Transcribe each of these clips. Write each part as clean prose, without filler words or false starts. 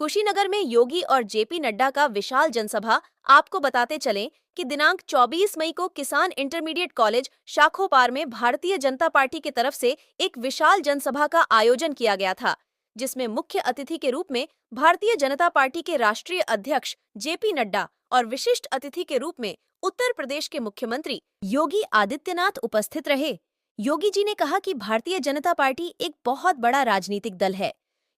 कुशीनगर में योगी और जेपी नड्डा का विशाल जनसभा। आपको बताते चलें कि दिनांक 24 मई को किसान इंटरमीडिएट कॉलेज शाखोपार में भारतीय जनता पार्टी की तरफ से एक विशाल जनसभा का आयोजन किया गया था, जिसमें मुख्य अतिथि के रूप में भारतीय जनता पार्टी के राष्ट्रीय अध्यक्ष जेपी नड्डा और विशिष्ट अतिथि के रूप में उत्तर प्रदेश के मुख्यमंत्री योगी आदित्यनाथ उपस्थित रहे। योगी जी ने कहा कि भारतीय जनता पार्टी एक बहुत बड़ा राजनीतिक दल है।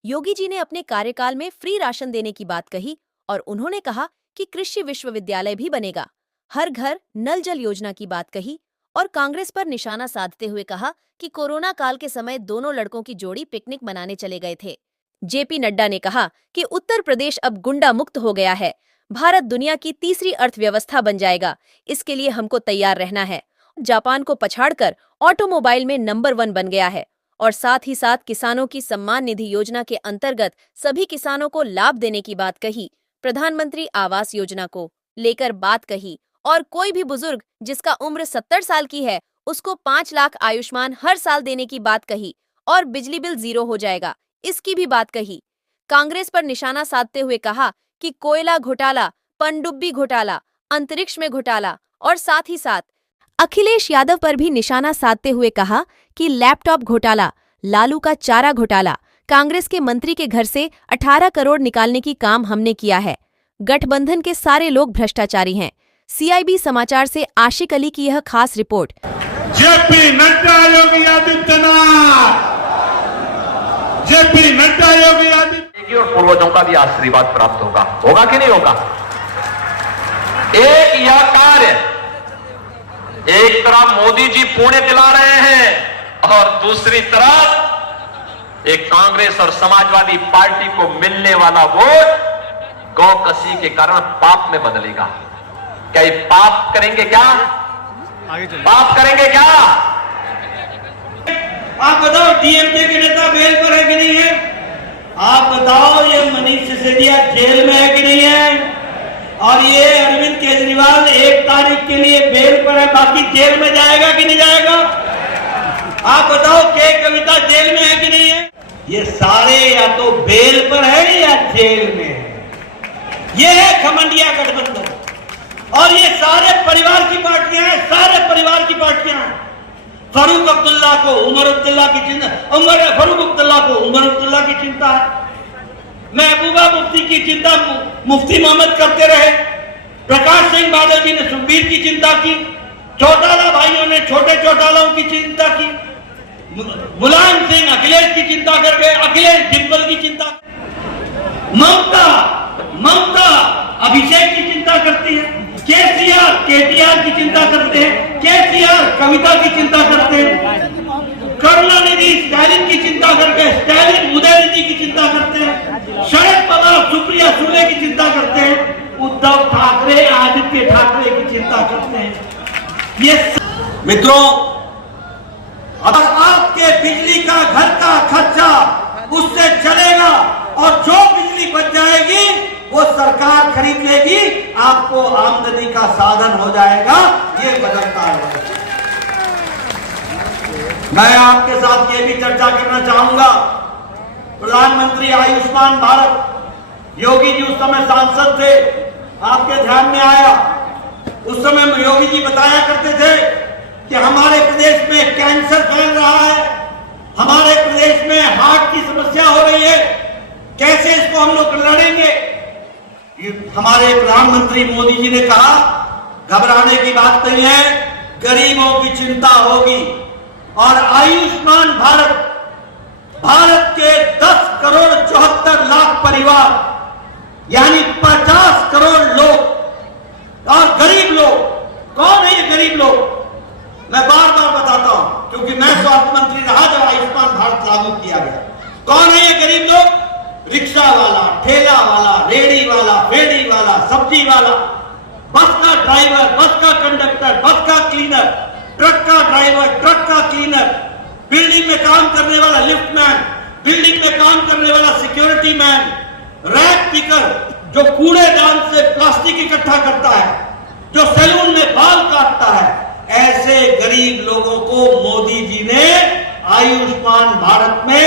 योगी जी ने अपने कार्यकाल में फ्री राशन देने की बात कही और उन्होंने कहा कि कृषि विश्वविद्यालय भी बनेगा। हर घर नल जल योजना की बात कही और कांग्रेस पर निशाना साधते हुए कहा कि कोरोना काल के समय दोनों लड़कों की जोड़ी पिकनिक मनाने चले गए थे। जेपी नड्डा ने कहा कि उत्तर प्रदेश अब गुंडा मुक्त हो गया है। भारत दुनिया की तीसरी अर्थव्यवस्था बन जाएगा, इसके लिए हमको तैयार रहना है। जापान को पछाड़कर ऑटोमोबाइल में नंबर 1 बन गया है और साथ ही साथ किसानों की सम्मान निधि योजना के अंतर्गत सभी किसानों को लाभ देने की बात कही। प्रधानमंत्री आवास योजना को लेकर बात कही और कोई भी बुजुर्ग जिसका उम्र 70 साल की है उसको 5 लाख आयुष्मान हर साल देने की बात कही और बिजली बिल 0 हो जाएगा, इसकी भी बात कही। कांग्रेस पर निशाना साधते हुए कहा कि कोयला घोटाला, पनडुब्बी घोटाला, अंतरिक्ष में घोटाला और साथ ही साथ अखिलेश यादव पर भी निशाना साधते हुए कहा कि लैपटॉप घोटाला, लालू का चारा घोटाला, कांग्रेस के मंत्री के घर से 18 करोड़ निकालने की काम हमने किया है। गठबंधन के सारे लोग भ्रष्टाचारी हैं। CIB समाचार से आशिक अली की यह खास report. JP Nadda Yogi Adityanath, JP Nadda Yogi Adityanath और पूर्वजों का भी आशीर्वाद प्राप्त होगा। होगा कि नहीं होगा? एक यह कार्य, एक तरफ मोदी जी पुण्य दिला रहे हैं और दूसरी तरफ एक कांग्रेस और समाजवादी पार्टी को मिलने वाला वोट गौकसी के कारण पाप में बदलेगा। क्या ये पाप करेंगे? क्या पाप करेंगे? क्या आप बताओ, DMK के नेता बेल पर है कि नहीं है? आप बताओ, ये मनीष सिसोदिया जेल में है कि नहीं है? और ये अरविंद केजरीवाल 1 तारीख के लिए बेल पर है, बाकी जेल में जाएगा कि नहीं जाएगा? आप बताओ, के कविता जेल में है कि नहीं है? ये सारे या तो बेल पर है या जेल में है। ये है घमंडिया गठबंधन और ये सारे परिवार की पार्टियां हैं, सारे परिवार की पार्टियां हैं। फारूक अब्दुल्ला को उमर अब्दुल्ला की चिंता, फारूक अब्दुल्ला को उमर अब्दुल्ला की चिंता है। महबूबा मुफ्ती की चिंता मुफ्ती मोहम्मद करते रहे। प्रकाश सिंह बादल जी ने सुखबीर की चिंता की। चौटाला भाइयों ने छोटे चौटालाओं की चिंता की। मुलायम सिंह अखिलेश की चिंता कर गए, अखिलेश डिम्पल की चिंता। ममता अभिषेक की चिंता करती है। KTR की चिंता करते हैं। KCR कविता की चिंता करते हैं। करुणानिधि स्टालिन की चिंता करके स्टालिन उदयनिधि की चिंता करते हैं। शरद पवार सुप्रिया सुले की चिंता करते हैं। उद्धव ठाकरे आदित्य ठाकरे की चिंता करते हैं। ये मित्रों, अगर आपके बिजली का घर का खर्चा उससे चलेगा और जो बिजली बच जाएगी वो सरकार खरीद लेगी, आपको आमदनी का साधन हो जाएगा। ये बदलता है। मैं आपके साथ ये भी चर्चा करना चाहूंगा, प्रधानमंत्री आयुष्मान भारत, योगी जी उस समय सांसद थे, आपके ध्यान में आया। उस समय योगी जी बताया करते थे कि हमारे प्रदेश में कैंसर फैल रहा है, हमारे प्रदेश में हार्ट की समस्या हो रही है, कैसे इसको हम लोग लड़ेंगे। हमारे प्रधानमंत्री मोदी जी ने कहा घबराने की बात नहीं है, गरीबों की चिंता होगी। और आयुष्मान भारत के 10 करोड़ 74 लाख परिवार यानी 50 करोड़ लोग और गरीब लोग। कौन है ये गरीब लोग? मैं बार बार बताता हूं क्योंकि मैं स्वास्थ्य मंत्री रहा जब आयुष्मान भारत लागू किया गया। कौन है ये गरीब लोग? रिक्शा वाला, ठेला वाला, रेड़ी वाला, फेड़ी वाला, सब्जी वाला, बस का ड्राइवर, बस का कंडक्टर, बस का क्लीनर, ट्रक का ड्राइवर, ट्रक का क्लीनर, बिल्डिंग में काम करने वाला लिफ्टमैन, बिल्डिंग में काम करने वाला सिक्योरिटी मैन, रैक पिकर जो कूड़ेदान से प्लास्टिक इकट्ठा करता है, जो सैलून में बाल काटता है, ऐसे गरीब लोगों को मोदी जी ने आयुष्मान भारत में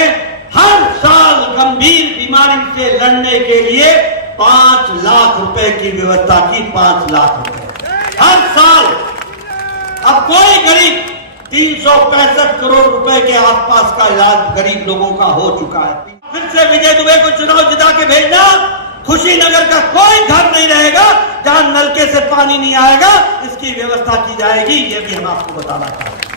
हर साल गंभीर बीमारी से लड़ने के लिए 5 लाख रुपए की व्यवस्था की। 5 लाख रुपए हर साल। अब कोई गरीब 365 करोड़ रुपए के आसपास का इलाज गरीब लोगों का हो चुका है। फिर से विजय दुबे को चुनाव जिता के भेजना, खुशीनगर का कोई घर नहीं रहेगा जहां नलके से पानी नहीं आएगा, इसकी व्यवस्था की जाएगी। ये भी हम आपको बताना चाहते हैं।